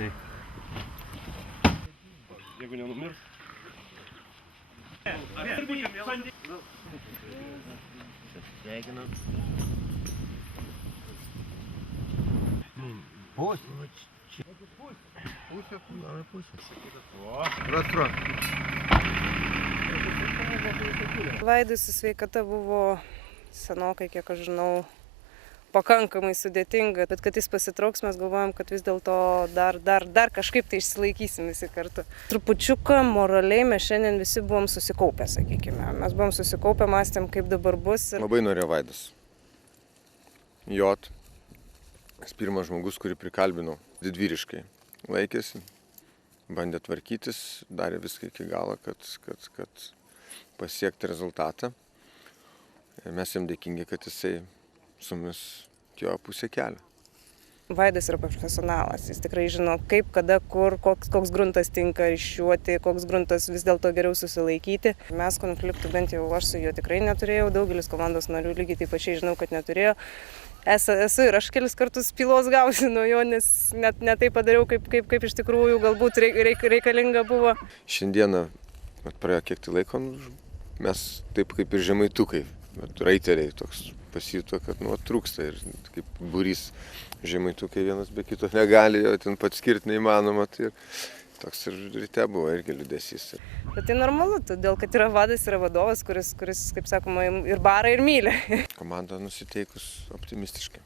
jisai. Jeigu nenumirs. Sveikinam. Vaidui su sveikata buvo senokai, kiek aš žinau, pakankamai sudėtinga, bet kad jis pasitrauks, mes galvojam, kad vis dėlto dar kažkaip tai išsilaikysim visi kartu. Trupučiuką moraliai mes šiandien visi buvom susikaupę, sakykime. Mes buvom susikaupę, mąstėm, kaip dabar bus. Labai norėjo Vaidas. Jot. Jis pirmas žmogus, kurį prikalbinau. Didvyriškai laikėsi, bandė tvarkytis, darė viską iki galo, kad pasiekti rezultatą. Ir mes jam dėkingi, kad jisai su mumis jo pusė kelio. Vaidas yra profesionalas, jis tikrai žino kaip, kada, kur, koks gruntas tinka iššiuoti, koks gruntas vis dėlto geriau susilaikyti. Mes konfliktų bent jau aš su juo tikrai neturėjau, daugelis komandos narių lygiai taip pačiai žinau, kad neturėjo. Esu ir aš kelis kartus pylos gausi nuo jo, nes net ne taip padariau, kaip iš tikrųjų galbūt reikalinga buvo. Šiandieną praėjo kiek tai laiko, mes taip kaip ir žemaitukai, raiteriai toks pasijuto, kad trūksta ir kaip būrys žemaitukai vienas be kito negali, jo ten pats skirti neįmanoma, tai toks ir ryte buvo irgi liūdesys. Bet tai normalu, todėl kad yra vadas, yra vadovas, kuris, kaip sakoma, ir barą, ir myli. Komanda nusiteikus optimistiškai.